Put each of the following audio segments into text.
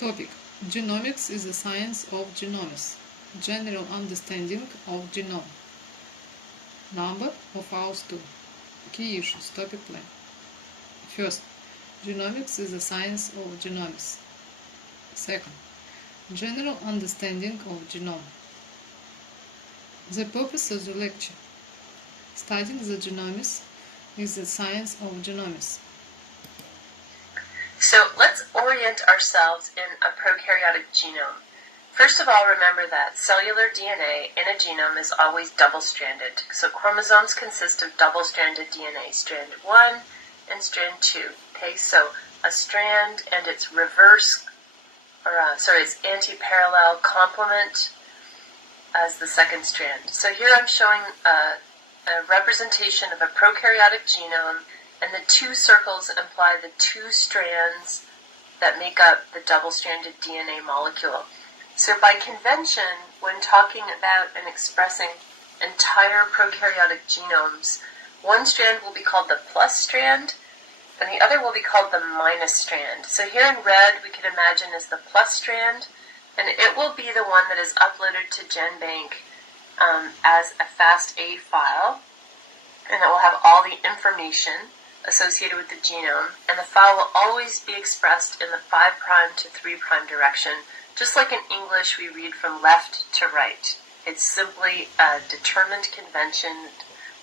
Topic: Genomics is the science of genomes. General understanding of genome. Number of hours 2. Key issues. Topic plan. First, genomics is the science of genomes. Second, general understanding of genome. The purpose of the lecture: studying the genomes is the science of genomes. So let's orient ourselves in a prokaryotic genome. First of all, remember that cellular DNA in a genome is always double-stranded. So chromosomes consist of double-stranded DNA, strand 1 and strand 2. Okay, so a strand and its reverse, its anti-parallel complement as the second strand. So here I'm showing a representation of a prokaryotic genome, and the two circles imply the two strands that make up the double-stranded DNA molecule. So by convention, when talking about and expressing entire prokaryotic genomes, one strand will be called the plus strand, and the other will be called the minus strand. So here in red, we can imagine is the plus strand, and it will be the one that is uploaded to GenBank as a FASTA file, and it will have all the information associated with the genome, and the file will always be expressed in the 5' to 3' direction. Just like in English, we read from left to right. It's simply a determined convention,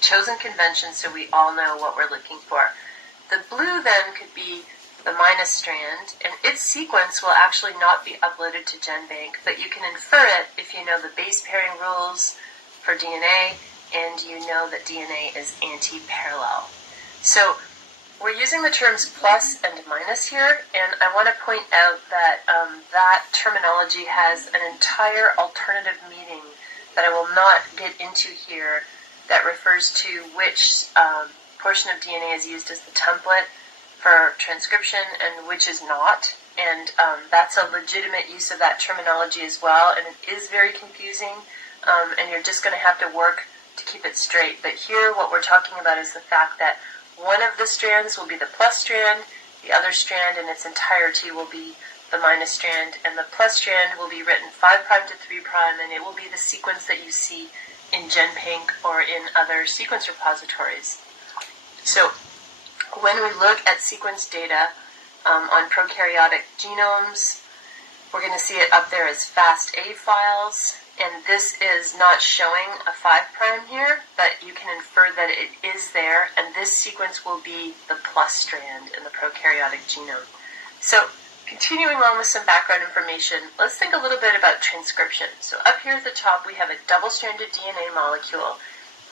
chosen convention, so we all know what we're looking for. The blue then could be the minus strand, and its sequence will actually not be uploaded to GenBank, but you can infer it if you know the base pairing rules for DNA, and you know that DNA is anti-parallel. So we're using the terms plus and minus here, and I want to point out that that terminology has an entire alternative meaning that I will not get into here that refers to which portion of DNA is used as the template for transcription and which is not, and that's a legitimate use of that terminology as well, and it is very confusing, and you're just going to have to work to keep it straight. But here what we're talking about is the fact that one of the strands will be the plus strand, the other strand in its entirety will be the minus strand, and the plus strand will be written 5' to 3', and it will be the sequence that you see in GenBank or in other sequence repositories. So when we look at sequence data on prokaryotic genomes, we're going to see it up there as FASTA files, and this is not showing a 5' here, but you can infer that it is there, and this sequence will be the plus strand in the prokaryotic genome. So continuing on with some background information, let's think a little bit about transcription. So up here at the top we have a double-stranded DNA molecule,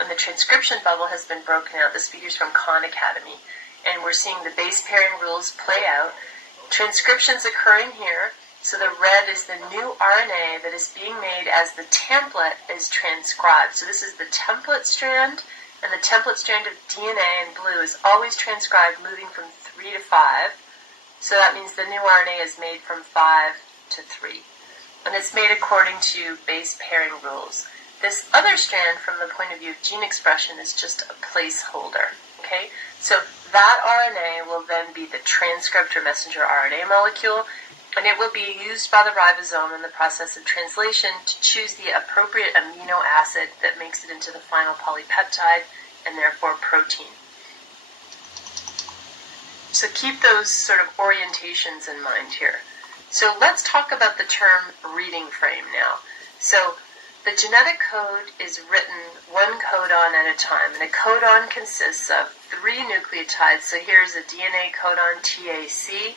and the transcription bubble has been broken out. This figure's from Khan Academy, and we're seeing the base pairing rules play out. Transcription's occurring here. So the red is the new RNA that is being made as the template is transcribed. So this is the template strand, and the template strand of DNA in blue is always transcribed moving from 3 to 5. So that means the new RNA is made from 5 to 3. And it's made according to base pairing rules. This other strand, from the point of view of gene expression, is just a placeholder. Okay? So that RNA will then be the transcript or messenger RNA molecule, and it will be used by the ribosome in the process of translation to choose the appropriate amino acid that makes it into the final polypeptide and therefore protein. So keep those sort of orientations in mind here. So let's talk about the term reading frame now. So the genetic code is written one codon at a time, and a codon consists of 3 nucleotides. So here's a DNA codon TAC.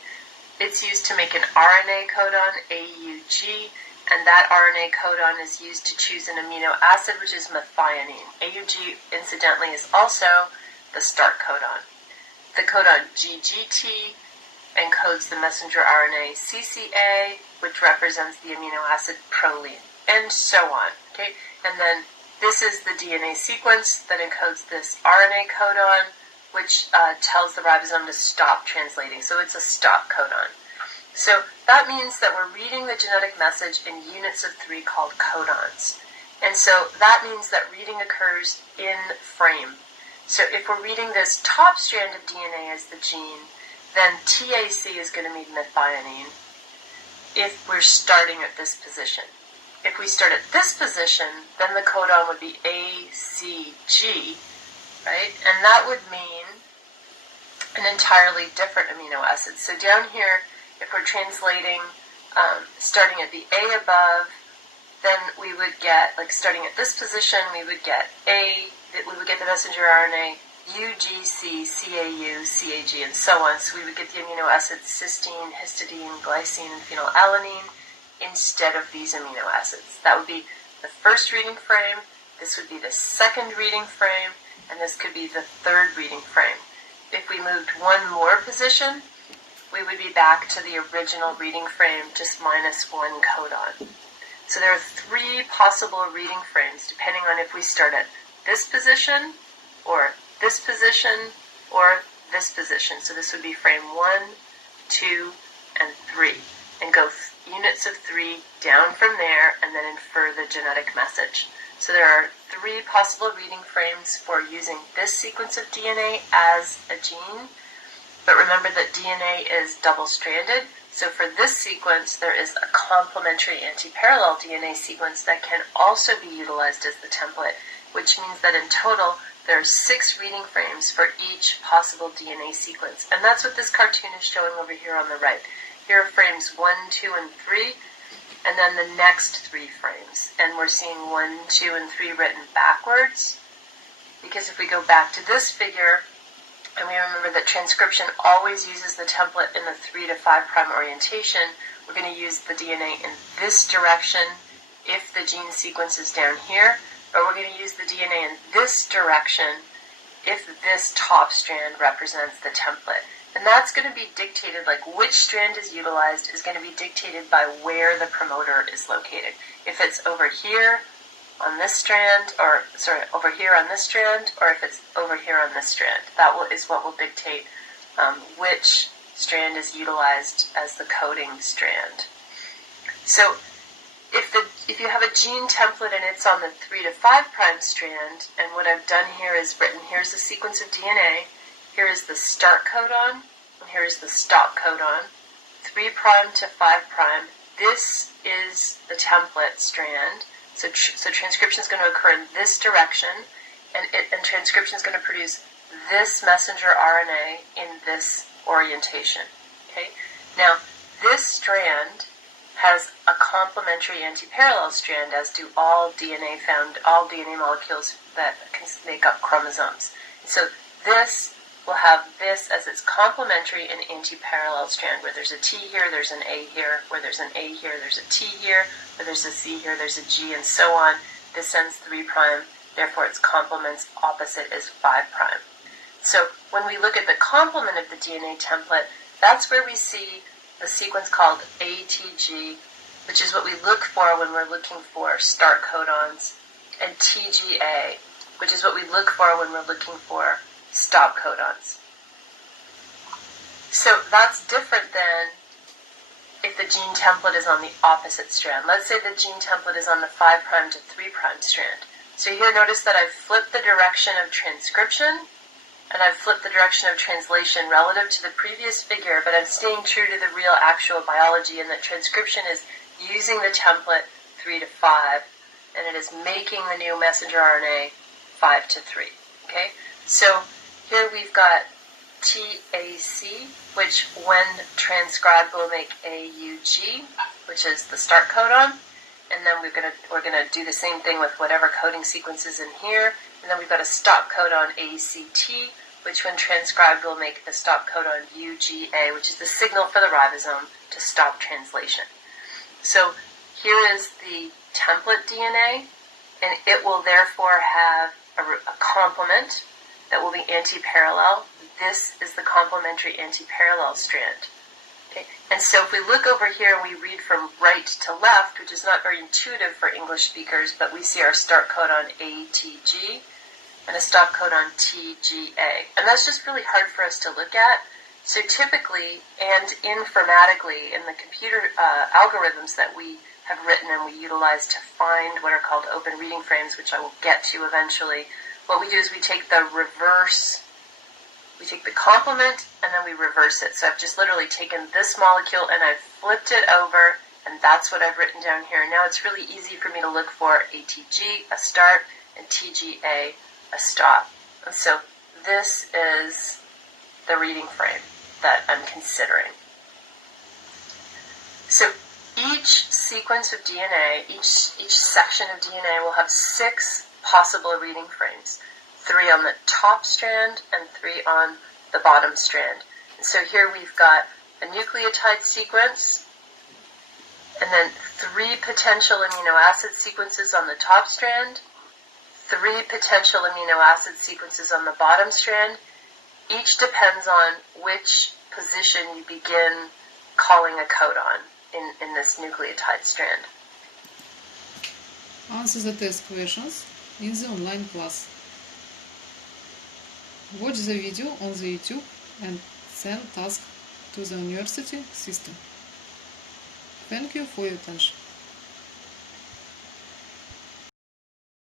It's used to make an RNA codon, AUG, and that RNA codon is used to choose an amino acid, which is methionine. AUG, incidentally, is also the start codon. The codon GGT encodes the messenger RNA CCA, which represents the amino acid proline, and so on. Okay, and then this is the DNA sequence that encodes this RNA codon, which tells the ribosome to stop translating. So it's a stop codon. So that means that we're reading the genetic message in units of 3 called codons. And so that means that reading occurs in frame. So if we're reading this top strand of DNA as the gene, then TAC is going to mean methionine. if we're starting at this position. If we start at this position, then the codon would be ACG, right? And that would mean an entirely different amino acid. So down here, if we're translating, starting at the A above, then we would get, like starting at this position, we would get the messenger RNA, UGC, CAU, CAG, and so on. So we would get the amino acids cysteine, histidine, glycine, and phenylalanine instead of these amino acids. That would be the first reading frame, this would be the second reading frame, and this could be the third reading frame. If we moved one more position, we would be back to the original reading frame, just minus one codon. So there are three possible reading frames, depending on if we start at this position, or this position, or this position. So this would be frame 1, 2, and 3, and go units of 3 down from there, and then infer the genetic message. So there are three possible reading frames for using this sequence of DNA as a gene. But remember that DNA is double-stranded. So for this sequence, there is a complementary anti-parallel DNA sequence that can also be utilized as the template, which means that in total, there are 6 reading frames for each possible DNA sequence. And that's what this cartoon is showing over here on the right. Here are frames 1, 2, and 3, and then the next 3 frames. And we're see' 1, 2, and 3 written backwards, because if we go back to this figure, and we remember that transcription always uses the template in the 3 to 5' orientation, we're going to use the DNA in this direction if the gene sequence is down here, but we're going to use the DNA in this direction if this top strand represents the template. And that's going to be dictated, like which strand is utilized is going to be dictated by where the promoter is located. If it's over here on this strand, or over here on this strand, or if it's over here on this strand, is what will dictate which strand is utilized as the coding strand. So if you have a gene template and it's on the 3 to 5' strand, and what I've done here is written, here's the sequence of DNA, here is the start codon, and here is the stop codon, 3' to 5'. This is the template strand. So transcription is going to occur in this direction, and transcription is going to produce this messenger RNA in this orientation. Okay. Now, this strand has a complementary anti-parallel strand, as do all DNA molecules that can make up chromosomes. So this will have this as its complementary and anti-parallel strand, where there's a T here, there's an A here, where there's an A here, there's a T here, where there's a C here, there's a G, and so on. This ends 3', therefore its complement's opposite is 5'. So when we look at the complement of the DNA template, that's where we see the sequence called ATG, which is what we look for when we're looking for start codons, and TGA, which is what we look for when we're looking for stop codons. So that's different than if the gene template is on the opposite strand. Let's say the gene template is on the 5' to 3' strand. So here notice that I've flipped the direction of transcription, and I've flipped the direction of translation relative to the previous figure, but I'm staying true to the real actual biology, and that transcription is using the template 3 to 5, and it is making the new messenger RNA 5 to 3. Okay? So here we've got TAC, which when transcribed will make AUG, which is the start codon, and then we're gonna do the same thing with whatever coding sequence is in here, and then we've got a stop codon ACT, which when transcribed will make the stop codon UGA, which is the signal for the ribosome to stop translation. So here is the template DNA, and it will therefore have a complement that will be anti-parallel. This is the complementary anti-parallel strand. Okay? And so if we look over here and we read from right to left, which is not very intuitive for English speakers, but we see our start codon ATG and a stop codon TGA. And that's just really hard for us to look at. So typically and informatically in the computer algorithms that we have written and we utilize to find what are called open reading frames, which I will get to eventually, what we do is we take the reverse we take the complement and then we reverse it. So I've just literally taken this molecule and I've flipped it over, and that's what I've written down here. Now it's really easy for me to look for ATG, a start, and TGA, a stop. And so this is the reading frame that I'm considering. So each sequence of DNA, each section of DNA will have 6 possible reading frames. 3 on the top strand and 3 on the bottom strand. And so here we've got a nucleotide sequence, and then 3 potential amino acid sequences on the top strand, 3 potential amino acid sequences on the bottom strand. Each depends on which position you begin calling a codon in this nucleotide strand. Answer the test questions in the online class. Watch the video on the YouTube and send task to the university system. Thank you for your attention.